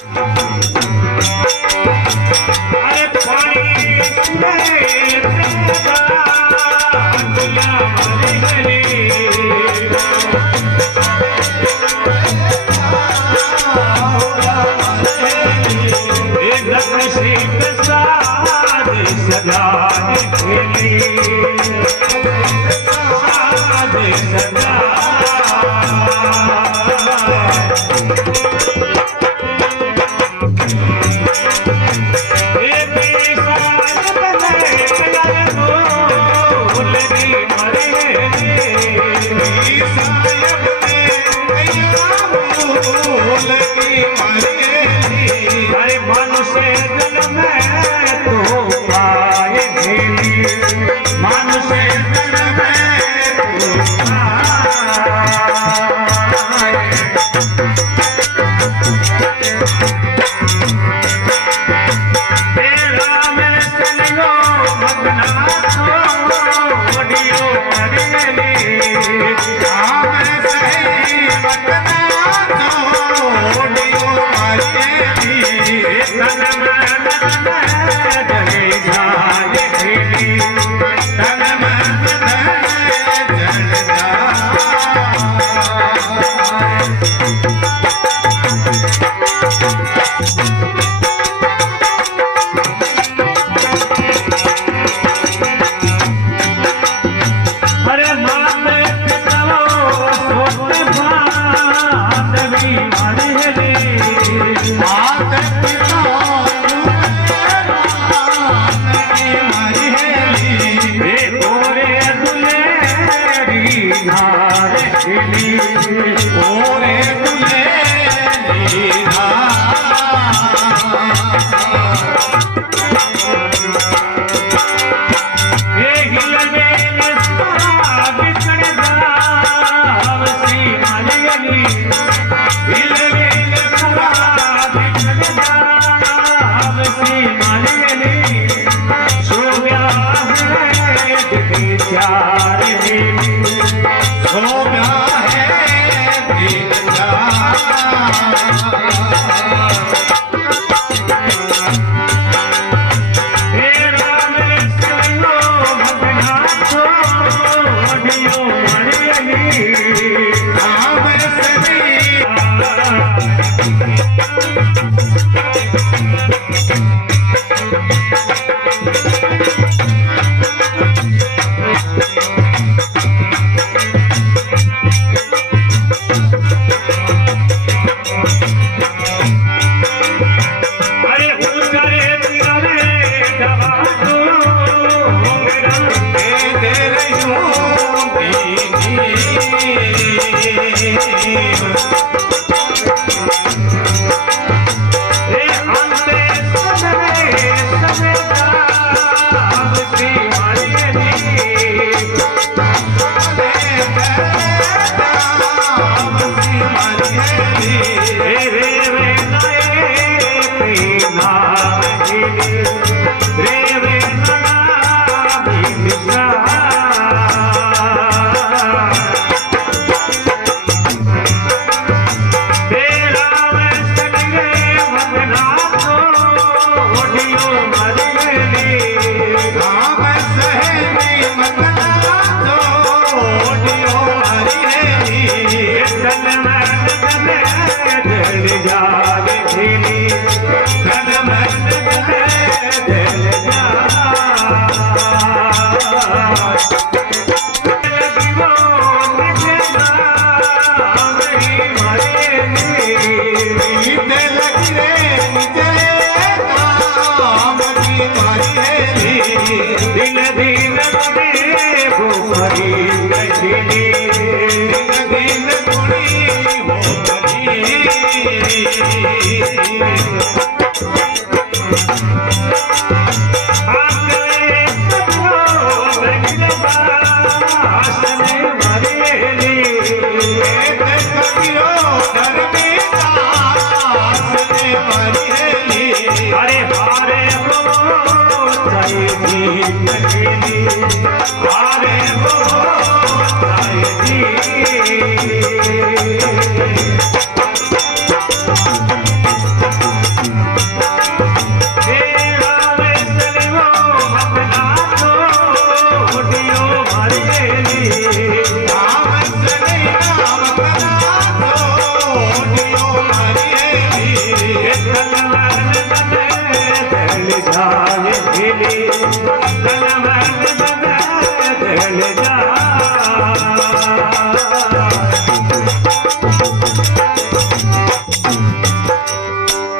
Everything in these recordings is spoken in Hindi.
दिन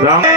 राम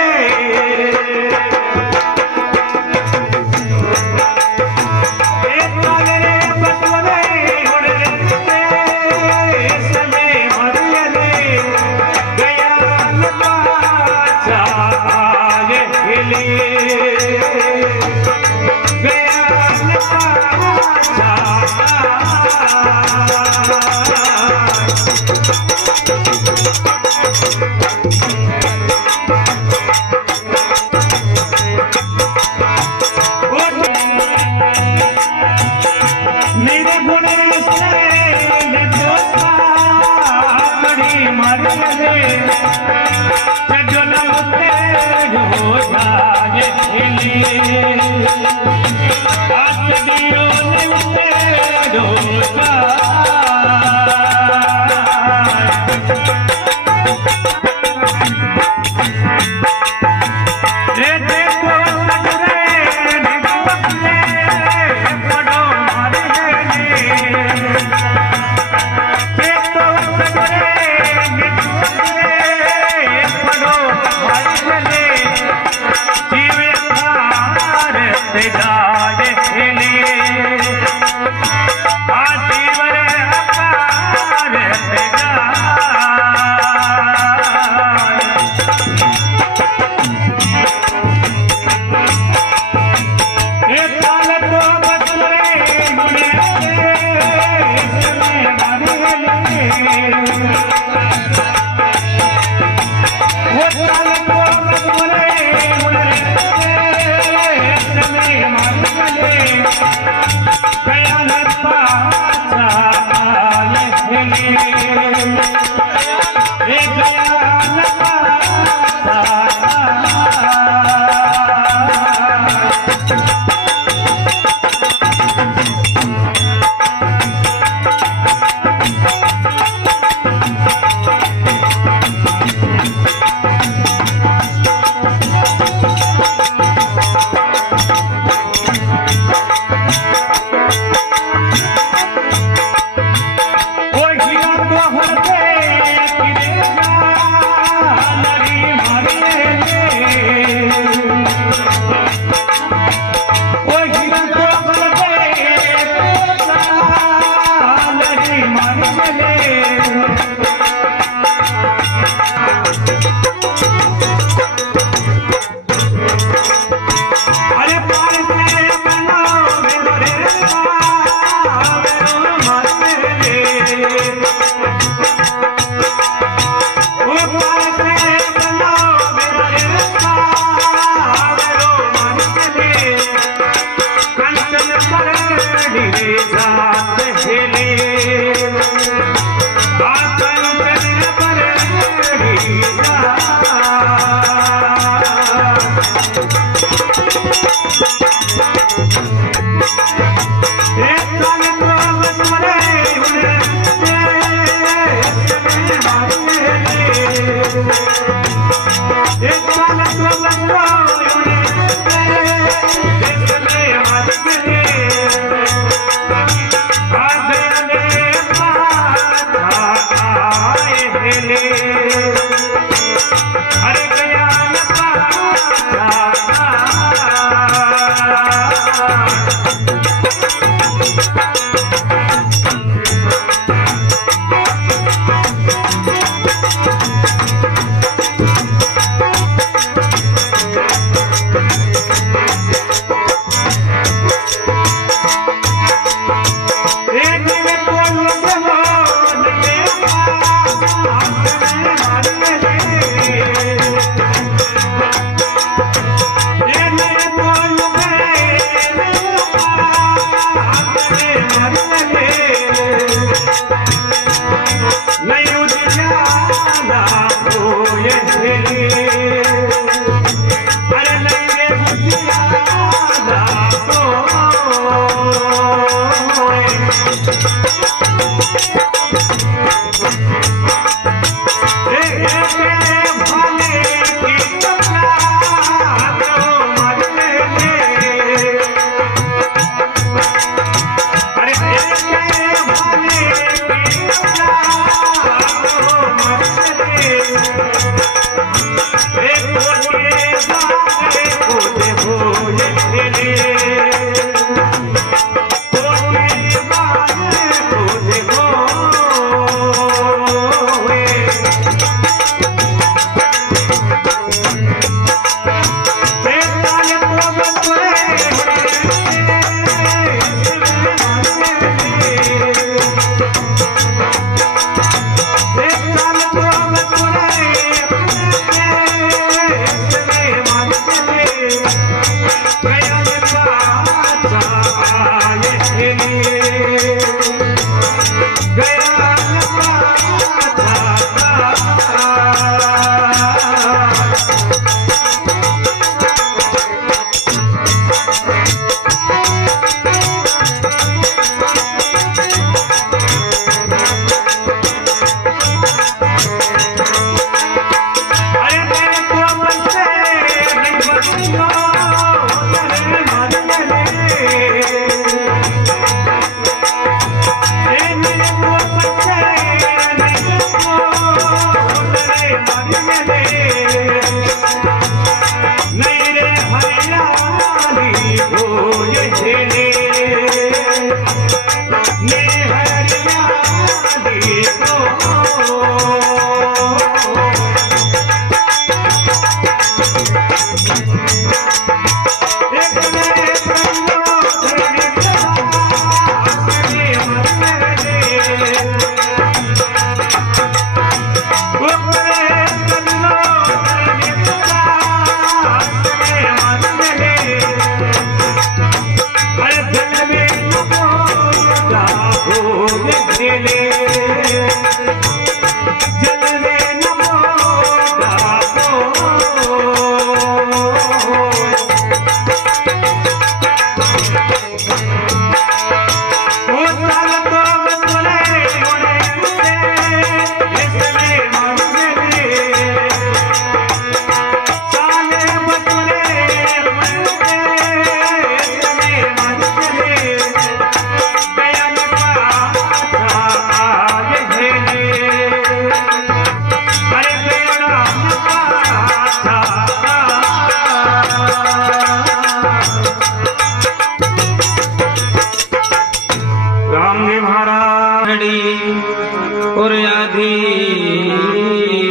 और आधी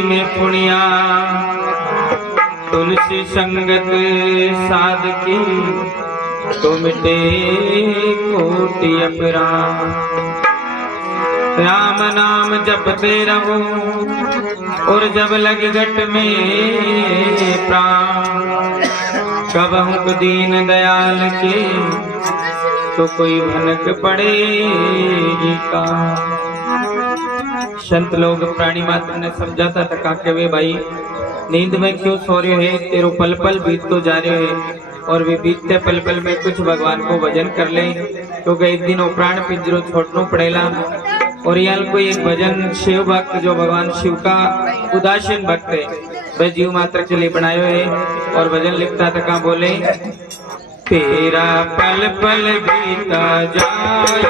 में पुण्या तुलसी संगत साधकी तो मिटे कोटि अपराध। राम नाम जपते रहो और जब लगे घट में प्राण, कबहु दीन दयाल के तो कोई भनक पड़ेगी का। संत लोग प्राणी मात्र ने समझाता था कि वे भाई नींद में क्यों सो रहे है, तेरो पल पल बीत तो जा रहे है और वे बीतते पल पल में कुछ भगवान को भजन कर ले, क्योंकि एक दिन वो प्राण पिंजरो छोड़ना पड़ेगा। और यहाँ कोई एक भजन शिव भक्त जो भगवान शिव का उदासीन भक्त है वह जीव मात्र के लिए बनाए हुए है। और भजन लिखता था कहाँ बोले, तेरा पल पल बीता जाए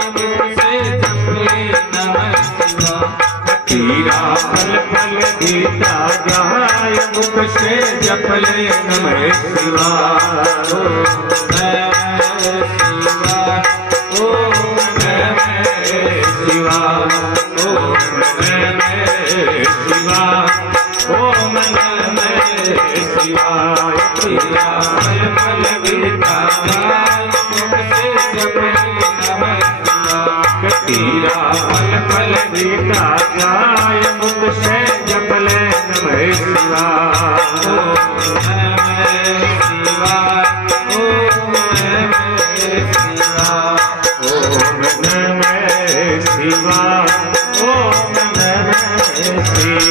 तेरा पल पल बीता जाए मुख से जप ले नमः शिवाय। ओम नमः शिवाय, ओम नमः शिवाय, ओम नमः शिवाय। तेरा पल पल बीता जाए मुख से जप ले नमः शिवाय। तेरा पल पल बीता जाए मुख से जप ले नमः शिवाय। ओम नमः शिवाय, ओम नमः शिवाय।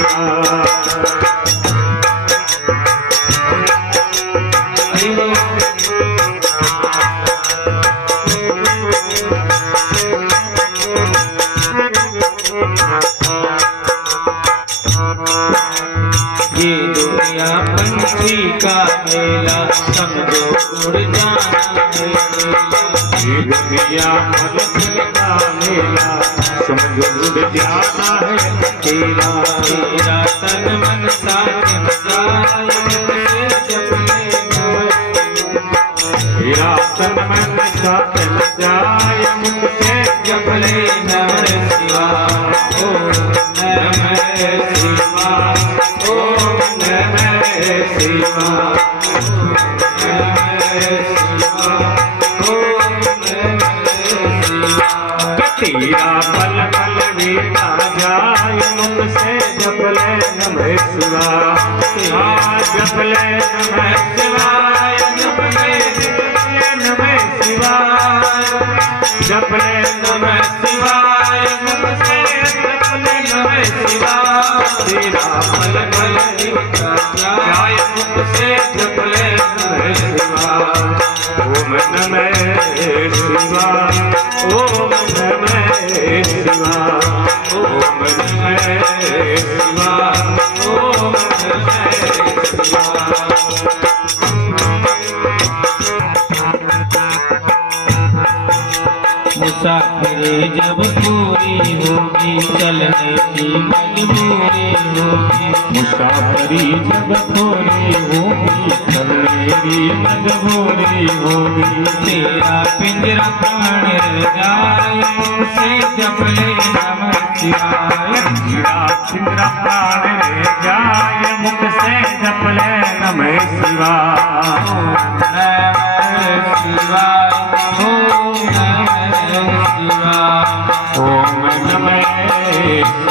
ये दुनिया पंछी का मेला समझो उड़ जाना है। ये दुनिया पंछी का मेला समझो उड़ जाना है। तेरा तेरा तन मन साजन जाए मुझसे जप ले तेरा तन मन साजन जाए मुझसे जप ले नमः शिवाय। ओम नमः शिवाय, ओम नमः शिवाय, ओम नमः शिवाय। तेरा पल पल बीता जाए मुख से जप ले नमः नमः शिवाय जपले नमः शिवाय जपले नमः शिवाय जपले नमः शिवाय जपले नमः शिवाय तेरा फल फल जाय मुख से जपले नमः शिवाय ओम नमः शिवाय ओम नमः शिवाय ओम नमः शिवाय ओम नमः शिवाय मुसाफिरी जब पूरी होगी चलने की मजबूरी होगी मुसाफरी जब थोड़ी होगी चलने की मजबूरी होगी तेरा पिंजरा प्राण जाए से जपले नमः शिवाय तेरा पिंजरा प्राण जाए मुख से जपले नमः शिवाय ओम नमः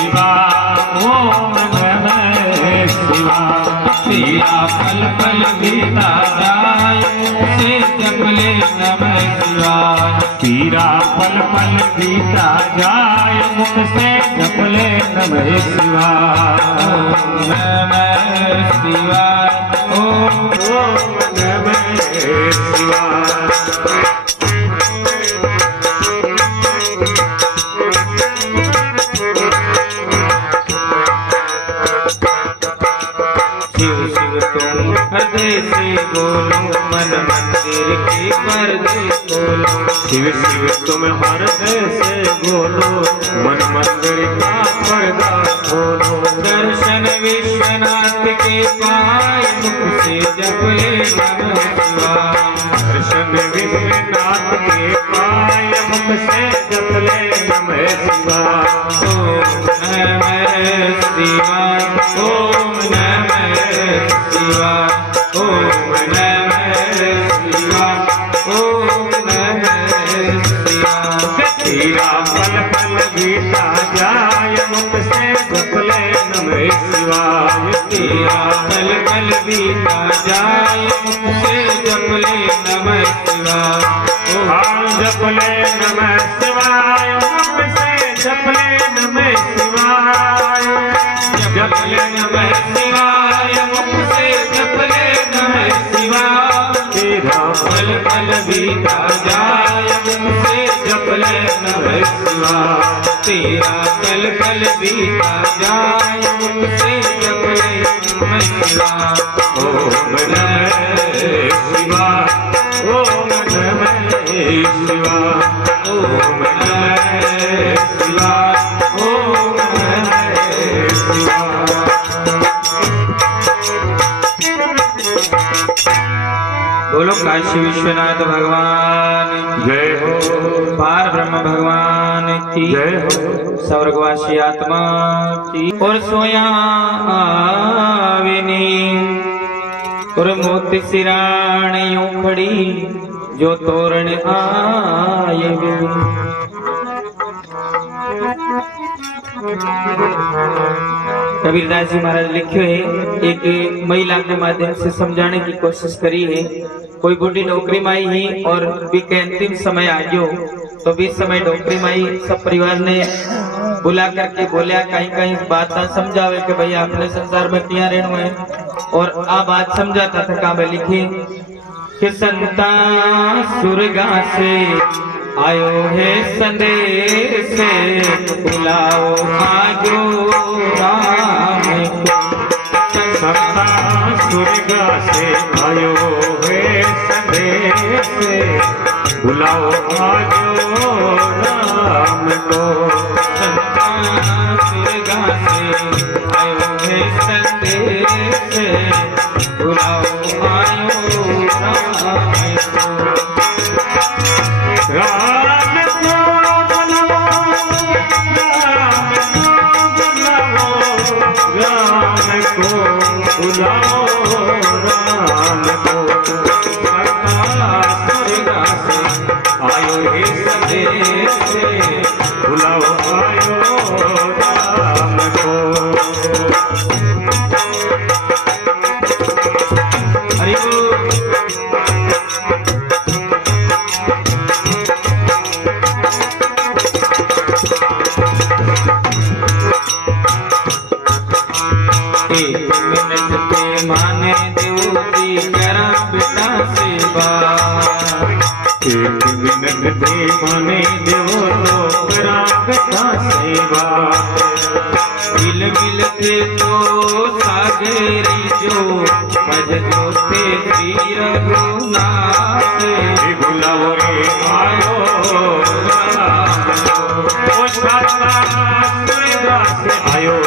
शिवाय ओम नमः शिवाय तेरा पल पल बीता जाए से जपले नमः शिवाय तेरा पल पल बीता जाए मुख से जपले नमः शिवाय नमः शिवाय ओम नमः शिवाय शिव शिव तुम हृदय से बोलो मन मंदिर के पर्दे खोलो शिव शिव तुम हृदय से बोलो मन मंदिर का पर्दा खोलो दर्शन विश्वनाथ के पाय मुख से जपले नमः शिवाय दर्शन विश्वनाथ के पाय मुख से जपले नमः शिवाय ओम नमः शिवाय ओम नमः शिवाय ओम नमः शिवाय तेरा पल पल बीता जाए मुख से जपले नमः शिवाय तेरा पल पल बीता जाए मुख से जपले नमः शिवाय जपले नमः शिवाय मुख से जपले नमः शिवाय जपले नमः शिवाय मुख से जपले नमः शिवाय तेरा पल पल बीता जाए मुख से जपले नमः शिवाय तेरा पल पल बीता जाए मुख से जपले नमः शिवाय ओम नमः शिवाय ओम नमः शिवाय ओम नमः शिवाय ओम नमः शिवाय बोलो काशी विश्वनाथ भगवान की जय हो पार ब्रह्म भगवान की जय हो स्वर्गवासी आत्मा की और सोया आविनी और मोती सिराण यूं खड़ी जो तोरण आए कबीरदास जी महाराज लिखे है एक महिला के माध्यम से समझाने की कोशिश करी है। कोई बूढ़ी नौकरी में आई ही और भी के अंतिम समय आ गयो तो बीच समय नौकरी में आई सब परिवार ने बुला करके बोलिया कहीं कहीं बात ना समझावे कि भाई आपने संसार में किया रहना है और आ बात समझाता था का में लिखी कि संता सुरगा से आयो है संदेश बुलाओ आजो राम को सत्ता स्वर्गा से आयो है संदेश बुलाओ आजो राम को संता सुरगा से आयो है संदेश बुलाओ आयो राम को राम को बुलाओ राम को स्वर्गा से आयो हे संदेश बुलाओ आयो राम को बात। एक मिनट दे माने देवो तो करा कथा सेवा। मिल मिल थे तो सागरी जो भज जो थे श्री रघुनाथ। बुलाओ रे आयो ओ साता सुरगा से आयो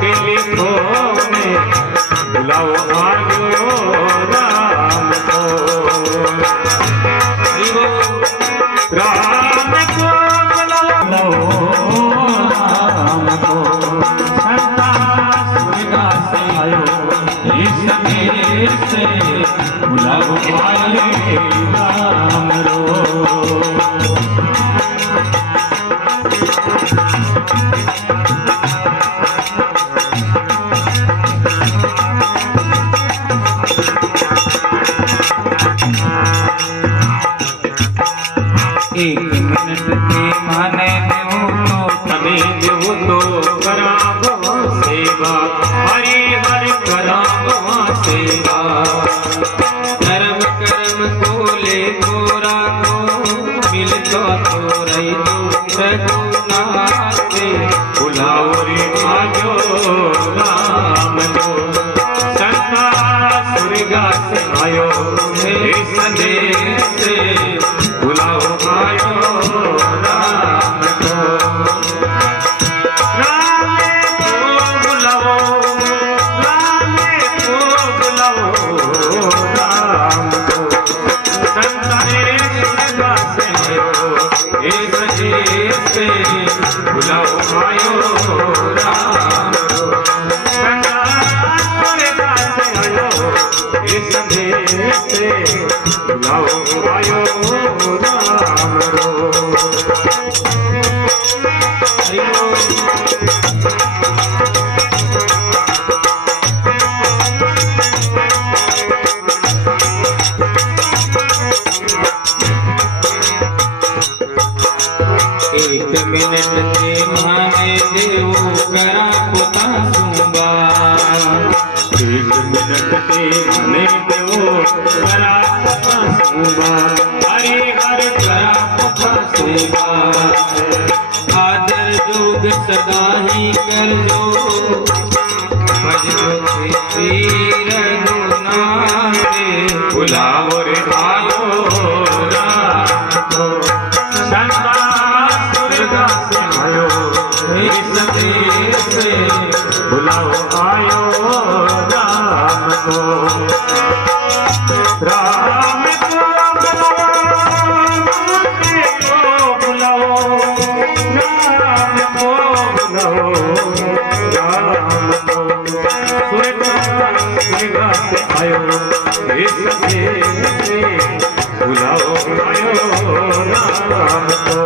टेलीफोन बुलाओ आयो राम को। राम को बुलाओ राम को। साता सुरगा से आयो इस देश से बुलाओ आयो राम रो। एक मिनट के माने देवो तो तने देवो तो करावो सेवा। हरि हरि करावो सेवा। धर्म कर्म को ले तोरा को मिल तो रही तो रघुनाथ। बुलाओ रे आयो राम को। संता सुरगा से आयो हे संदेश से बुलाओ आयो राम को। राम को बुलाओ राम को बुलाओ राम को। संता सुरगा से आयो हे संदेश से बुलाओ आयो राम को। संता सुरगा से आयो हे संदेश से बुलाओ आयो राम रो। एक मिनट के माने देवो करा पुता सुबा। एक मिनट के माने देवो करा पुता सुबा। हरि हरि करा पुता सुबा। आदर जोग सदा ही कर जो भज जो श्री रघुनाथ। बुलाओ रे आयो राम को। संता सुरगा से आयो हे संदेश से बुलाओ आयो राम को। राम को बुलाओ राम को बुलाओ राम को। सुरगा से आयो हे संदेश से बुलाओ आयो राम को।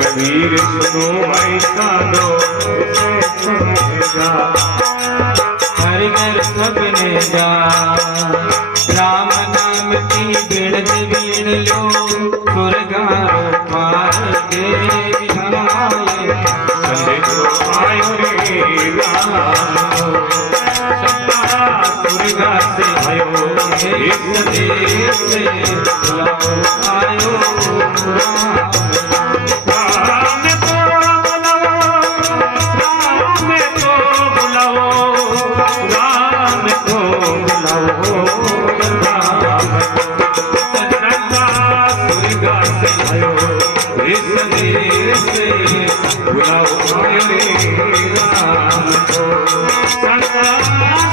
कबीर सुनो भाई साधो हरि घर सबने जा। राम नाम की बिड़द बीण लो सुरगा पार के विधाय। संदेशो आयो रे राम। सत्ता सुरगा से आयो हे संदेश से बुलाओ आयो राम। राम को बुलाओ राम को बुलाओ राम को। सत्ता सुरगा से आयो हे संदेश से बुलाओ आयो रे राम को। सत्ता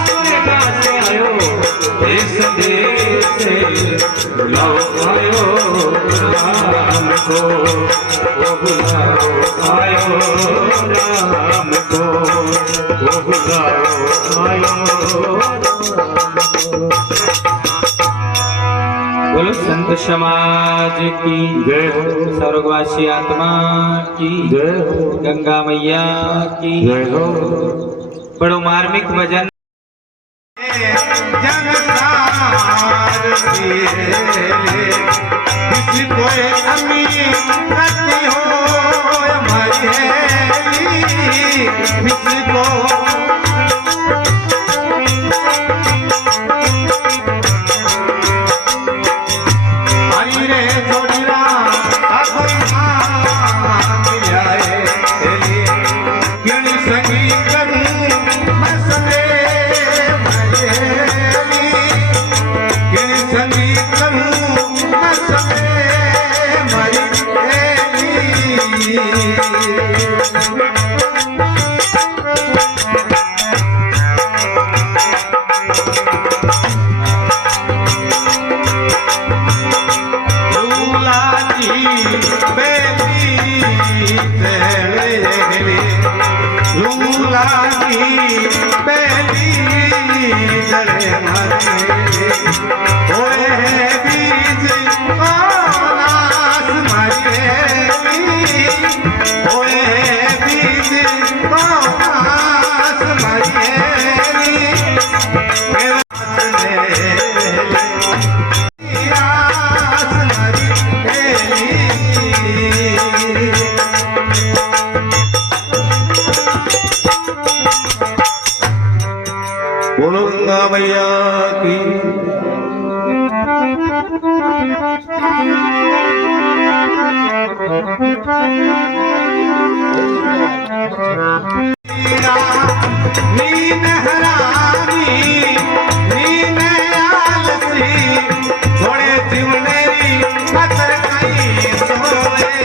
सुरगा से आयो हे संदेश से बुलाओ आयो राम को। वो बुलाओ आयो राम को। वो बुलाओ आयो बोलो संत समाज की जय हो। स्वर्गवासी आत्मा की जय हो। गंगा मैया की जय हो। बड़ो मार्मिक भजन। जगसार किसी कोई अमीर करती हो हमारी किसी को मैया की नीन हरानी नीन आलसी थोड़े जीवनेरी पत्थर कई सोए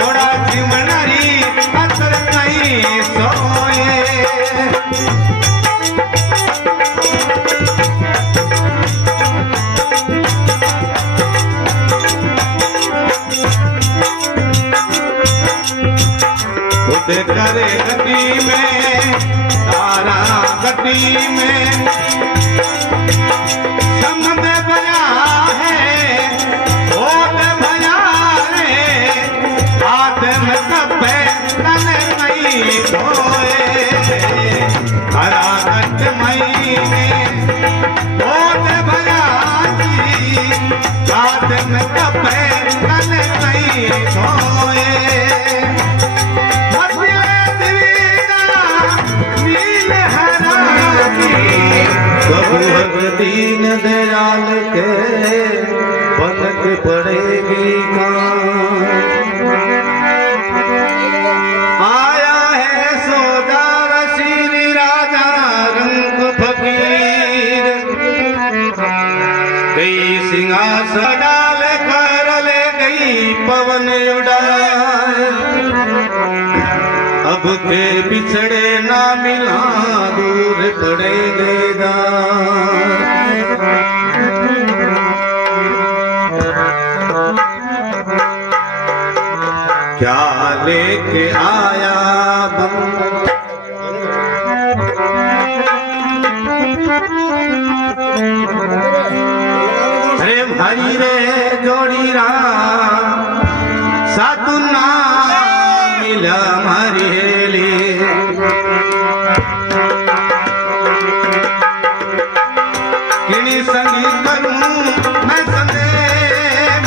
थोड़ा जीवनारी असर कई सोए उदे करे गति में तारा गति में समझ बया है। में कपे तन कई धोए दीन दयाल के पलक पड़ेगी आया है सोदार श्री राजा रंग फकीर कई सिंहासन डाल कर ले गई पवन उड़ाए अब के बिछड़े ना मिला दूर पड़ेंगे क्या लेके आया अरे भाई रे जोड़ी राम साधु ना मिला हमारी हेली किनी संगी करूं मैं संदे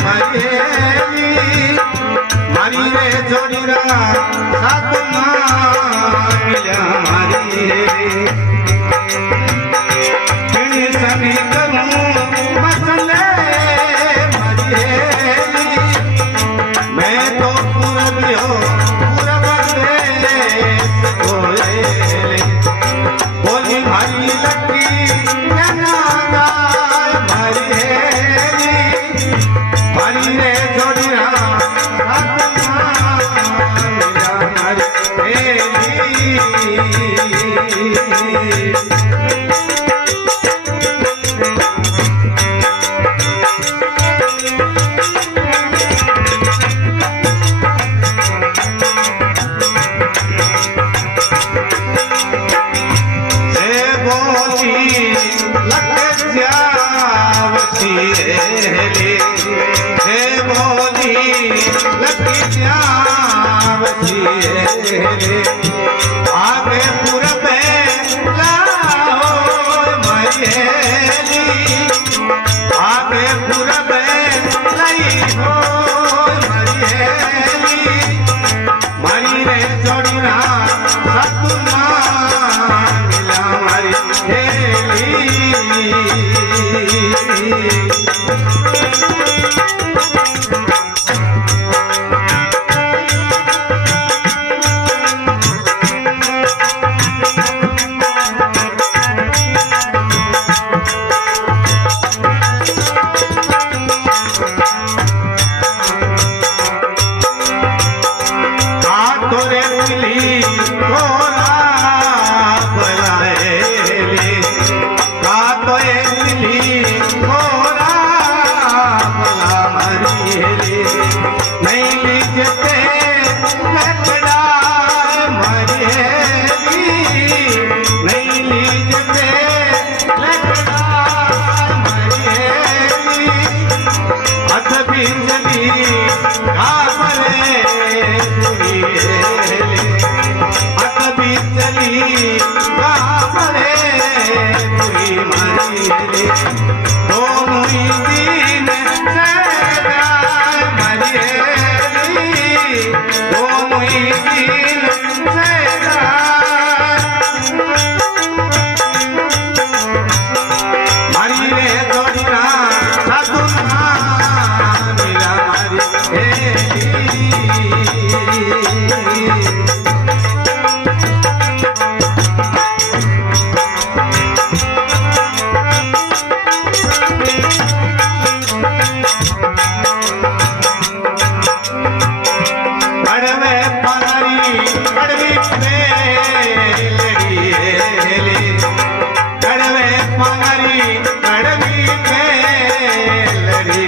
मरेली मारी रे जोड़ी रा साधु ना मिला हमारी हेली किनी संगी करूं मैं संदे मरेली मैं तो पूरबियो बोली भाई लकी भारी रे जोड़िया आगे पूरब लाओ मरेली आगे पूरब लाई हो मरेली मारी रे जोड़िया सतुना मिला मारी हेली कड़वी पे लड़ी